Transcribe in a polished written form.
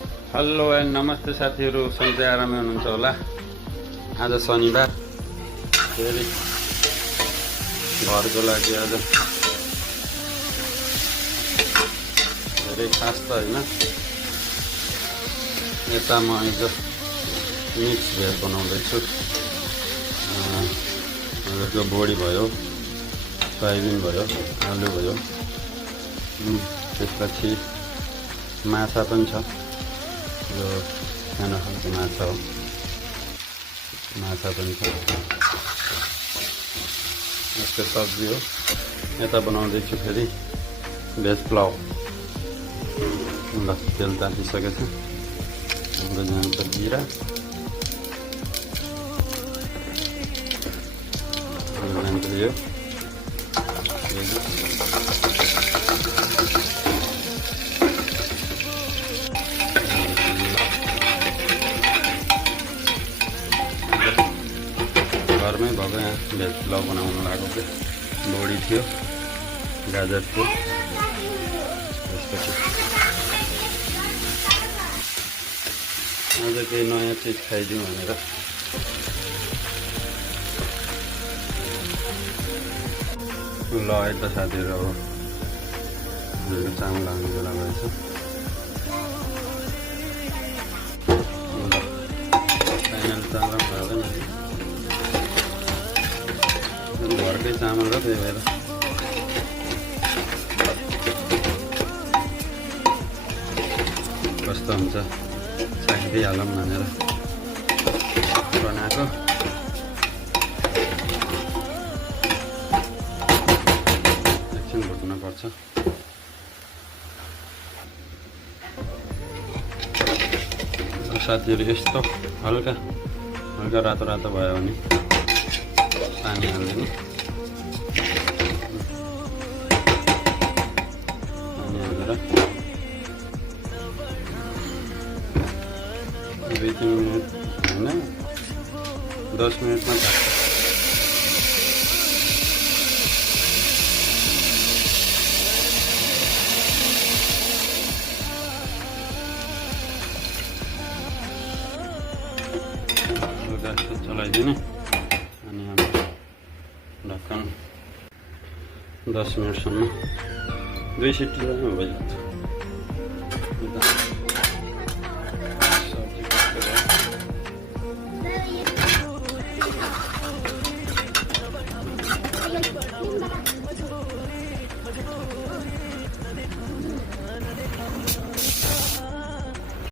Hello and नमस्ते साथीहरू, सन्चै आरामै हुनुहुन्छ होला। आज शनिबार, फेरि घरको लागि आज धेरै खास त होइन। यता म हिजो मिक्स भेज बनाउँदैछु। हजुरको बोडी भयो, सोयाबिन भयो, आलु भयो, त्यसपछि माछा पनि छ। यो सानो खालको माछा हो, माछा पनि छ। यसको सब्जी हो। यता बनाउँदैछु फेरि भेज पुलाउ। ल, तेल तातिसकेको छ। हाम्रो जान्छ जिरा, जान्छ यो घरमै भएको यहाँ भेज पुलाउ बनाउनु लागेको थियो। बोडी थियो, गाजर थियो, त्यसपछि आज केही नयाँ चिज खाइदिउँ भनेर ल है त साथीहरू। अब हजुरको चामल हाल्ने बेला भएछ। फाइनल चामल भयो घरकै चामल र त्यही भएर कस्तो हुन्छ चाखिदिइहालौँ भनेर बनाएको। एकछिन भुट्नुपर्छ। साथीहरू यस्तो हल्का हल्का रातो रातो भयो भने पानी हालिदिनु। पानी हालेर 2-3 मिनट होइन 10 मिनटमा पाक्छ। ग्यास चलाइदिने अनि हाम्रो ढक्कन 10 मिनटसम्म 2 सिटी भइहाल्छ।